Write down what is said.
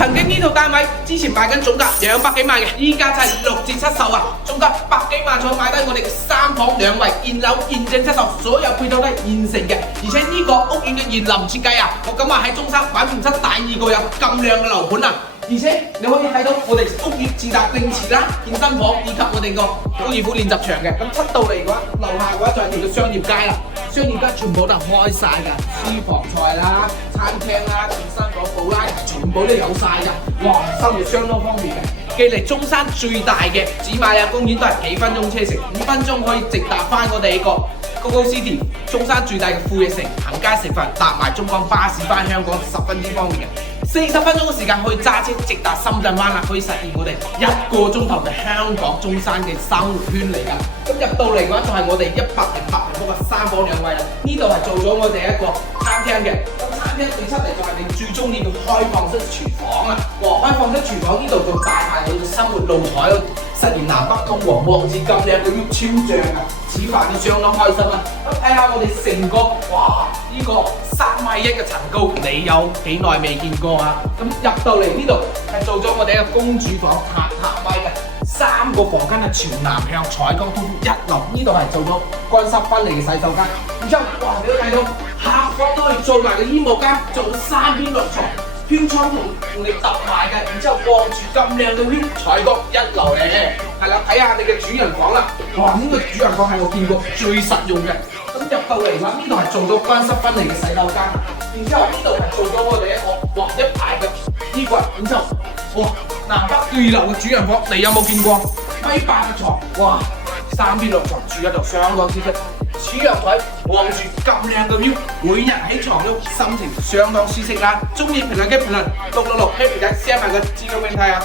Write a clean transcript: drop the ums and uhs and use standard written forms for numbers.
曾經呢套單位之前賣緊總價200幾萬嘅，依家就係6折7售啊，總價100幾萬再買低我哋嘅3房2衛現樓現正出售，所有配套都係現成嘅，而且呢個屋苑嘅園林設計啊，我敢話喺中山揾唔出第二個有咁靚嘅樓盤啊！而且你可以睇到我哋屋苑自帶泳池啦、健身房以及我哋個高爾夫練習場嘅。咁出到嚟嘅話，樓下嘅話就係條商業街啦，商業街全部都係開晒㗎，私房菜啦、餐廳啦、健身房、布拉全部都有晒㗎。哇，生活相當方便嘅。寄離中山最大嘅紫瑪利亞公園都係幾分鐘車程，5分鐘可以直達翻我哋個GoGoCity，中山最大嘅富逸城，行街食飯搭埋中港巴士翻香港十分之方便嘅。40分鐘嘅時間可以揸車直達深圳灣啦，可以實現我哋1個鐘頭嘅香港中山嘅生活圈嚟㗎。咁入到嚟嘅話就係我哋108平方嘅3房2衛啦。呢度係做咗我哋一個餐廳嘅。咁餐廳對出嚟就係你最中意嘅開放式廚房啦。哇！開放式廚房呢度仲帶埋你嘅生活露台，實現南北通黃，望住咁靚嘅 view 超正啊！此飯你相當開心啊！咁睇下我哋成個哇呢個3.1米嘅層高，你有幾耐未見過啊？咁入到嚟呢度係做咗我哋一個公主房，榻米嘅3個房間係朝南向，採光通風1流。呢度係做咗乾濕分離嘅洗手間，然之後哇你都睇到客房都可以做埋個衣帽間，做到3邊落床。天窗同你揼埋嘅，然之後望住咁靚嘅 view， 採光1流咧。係啦，睇下你嘅主人房啦。哇！呢個主人房係我見過最實用嘅。咁入到嚟嘅話，呢度係做咗乾濕分離嘅洗手間，然之後呢度係做咗我哋一個哇一排嘅衣櫃，然之後哇南北對流嘅主人房，你有冇見過？1.8米嘅床，哇3邊落床住喺度相當之適。儲陽台望住咁靚嘅 view， 每日喺床度心情相當舒適啦。中意評論嘅評論666 Happy 仔 share 埋個資料俾你睇啊！